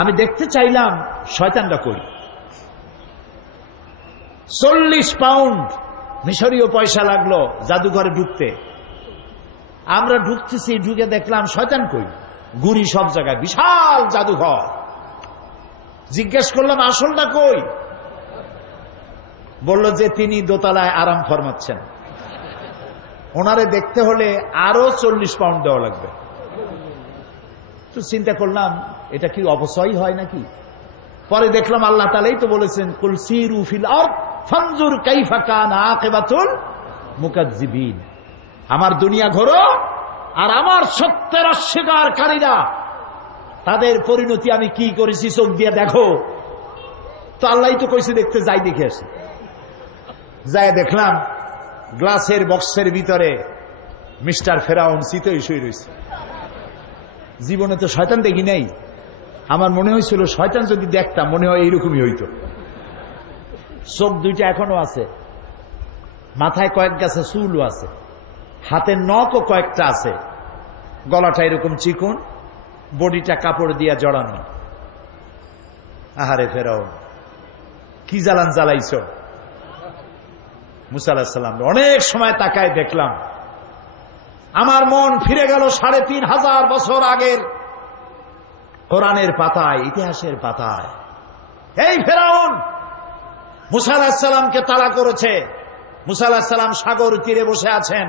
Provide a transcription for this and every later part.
আমি দেখতে চাইলাম শয়তানটা কই। 40 পাউন্ড মিশরীয় পয়সা লাগলো জাদুঘরে ঢুকতে। আমরা ঢুকতেছি, ঢুকে দেখলাম শয়তান কই, গুড়ি সব জায়গায়, বিশাল জাদুঘর। জিজ্ঞেস করলাম আসলটা কই? বলল যে তিনি দোতলায় আরাম ফরমাচ্ছেন, ওনারে দেখতে হলে আরো 40 পাউন্ড দেওয়া লাগবে। তো চিন্তা করলাম এটা কি অপচয় হয় নাকি? পরে দেখলাম আল্লাহ তাআলাই তো বলেছেন, কুল সিরু ফিল আরদ ফানজুর কাইফা কানা আকিবাতুল মুকাজ্জিবিন। আমার দুনিয়া ঘোরো আর আমার সত্যের অস্বীকারীরা তাদের পরিণতি আমি কি করেছি চোখ দিয়ে দেখো। তো আল্লাহ তো কইছে দেখতে যাই, দেখে আসি। যাই দেখলাম গ্লাসের বক্সের ভিতরে মিস্টার ফেরাউন চিতই শুয়ে রয়েছে। জীবনে তো শয়তান দেখি নাই, আমার মনে হয়েছিল শয়তান যদি দেখতাম মনে হয় এইরকমই হইতো। চোখ দুইটা এখনো আছে, মাথায় কয়েক গাছে চুলও আছে, হাতের নখও কয়েকটা আছে, গলাটা এরকম চিকন, বডিটা কাপড় দিয়া জড়ানো। আহারে ফেরাউন, কি জ্বালান জ্বালাইছ। মুসা আলাইহিস সালাম অনেক সময় তাকায় দেখলাম, আমার মন ফিরে গেল 3500 বছর আগের কোরআনের পাতায়, ইতিহাসের পাতায়। এই ফেরাউন মুসা আলাইহিস সালামকে তাড়া করেছে। মুসা আলাইহিস সালাম সাগর তীরে বসে আছেন।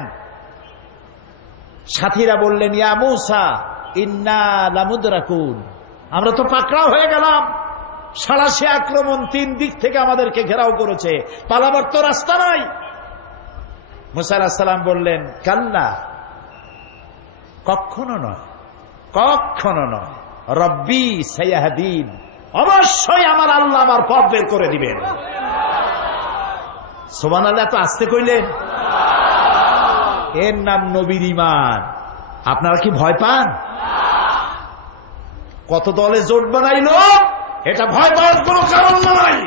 সাথীরা বললেন, ইয়া মুসা ইন্না লামুদরাকুন, আমরা তো পাকড়াও হয়ে গেলাম। সাড়াশি আক্রমণ 3 দিক থেকে আমাদেরকে ঘেরাও করেছে, পালাবার তো রাস্তা নাই। মুসা আলাইহিস সালাম বললেন, কাল্লা, কখনো নয়, কখনো নয়, রব্বি সাইয়াহদিন, অবশ্যই আমার আল্লাহ আমার পথ বের করে দিবেন। সুবহানাল্লাহ। তো আসতে কইলেন, এর নাম নবীর ঈমান। আপনারা কি ভয় পান? কত দলে জোট বানাইলো, এটা ভয় পাওয়ার কোন কারণ নাই।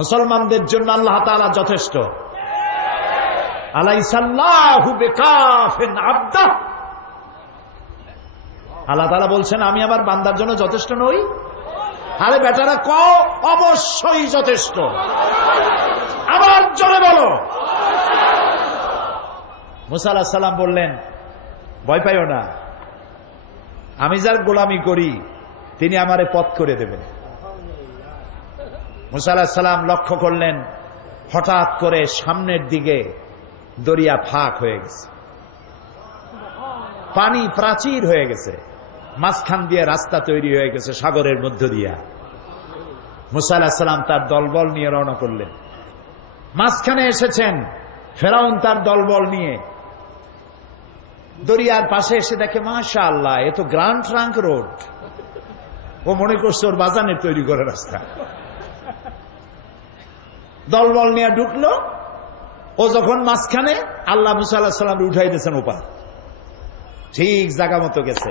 মুসলমানদের জন্য আল্লাহ তাআলা যথেষ্ট। আলাইসাল্লাহু বিকাফিন আবদা, আল্লাহ তাআলা বলছেন আমি আমার বান্দার জন্য যথেষ্ট নই? আরে বেটারা কও, অবশ্যই যথেষ্ট। আবার জোরে বলো। মুসা আলাইহিস সালাম বললেন, ভয় পাইও না, আমি যার গোলামি করি তিনি আমারে পথ করে দেবেন। মুসা আলাইহিস সালাম লক্ষ্য করলেন, হঠাৎ করে সামনের দিকে দরিয়া ফাঁক হয়ে গেছে, পানি প্রাচীর হয়ে গেছে, মাঝখান দিয়ে রাস্তা তৈরি হয়ে গেছে সাগরের মধ্য দিয়া। মুসা আলাইহিস সালাম তার দলবল নিয়ে রওনা করলেন। মাঝখানে এসেছেন ফেরাউন তার দলবল নিয়ে। দরিয়ার পাশে এসে দেখে, মাশাআল্লাহ, এ তো গ্র্যান্ড ট্রাঙ্ক রোড। ও মনে করছে ওর বাজানের তৈরি করে রাস্তা। দলবল নিয়ে ঢুকলো। ও যখন মাঝখানে, আল্লাহ মুসা আলাইহিস সালাম উঠাই দিয়েছেন ওপার, ঠিক জায়গা মতো গেছে।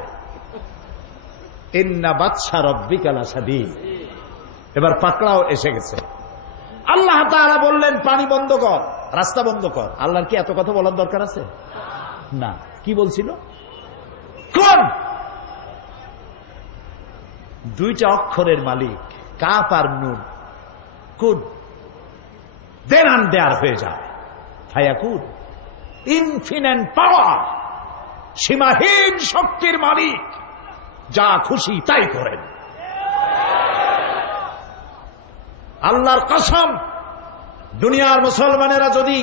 ইন্না বাতশা রাব্বিকা লাশাদীদ, এবার পাকড়াও এসে গেছে। আল্লাহ তাআলা বললেন, পানি বন্ধ কর, রাস্তা বন্ধ কর। আল্লাহর কি এত কথা বলার দরকার আছে? না। কি বলছিল? কোন? 2টা অক্ষরের মালিক, কাফ আর নুন। কুন, দেন আর দেয়ার হয়ে যায়। ফায়াকুন, ইনফিনিট পাওয়ার, সীমাহীন শক্তির মালিক, যা খুশি তাই করেন। আল্লাহর কসম, দুনিয়ার মুসলমানেরা যদি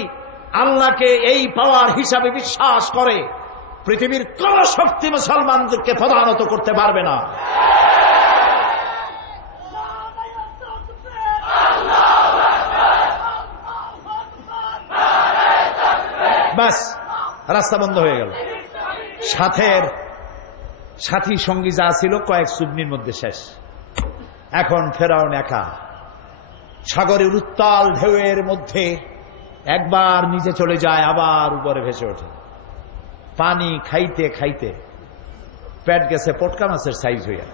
আল্লাহকে এই পাওয়ার হিসাবে বিশ্বাস করে, পৃথিবীর কোন শক্তি মুসলমানদেরকে প্রধানত করতে পারবে না। বাস, রাস্তা বন্ধ হয়ে গেল। সাথী সঙ্গী যা ছিল কয়েক চুবনির মধ্যে শেষ। এখন ফেরাউন একা সাগরের উত্তাল ঢেউয়ের মধ্যে একবার নিচে চলে যায়, আবার উপরে ভেসে ওঠে। পানি খাইতে খাইতে পেট গেছে পটকা মাছের সাইজ হইয়া।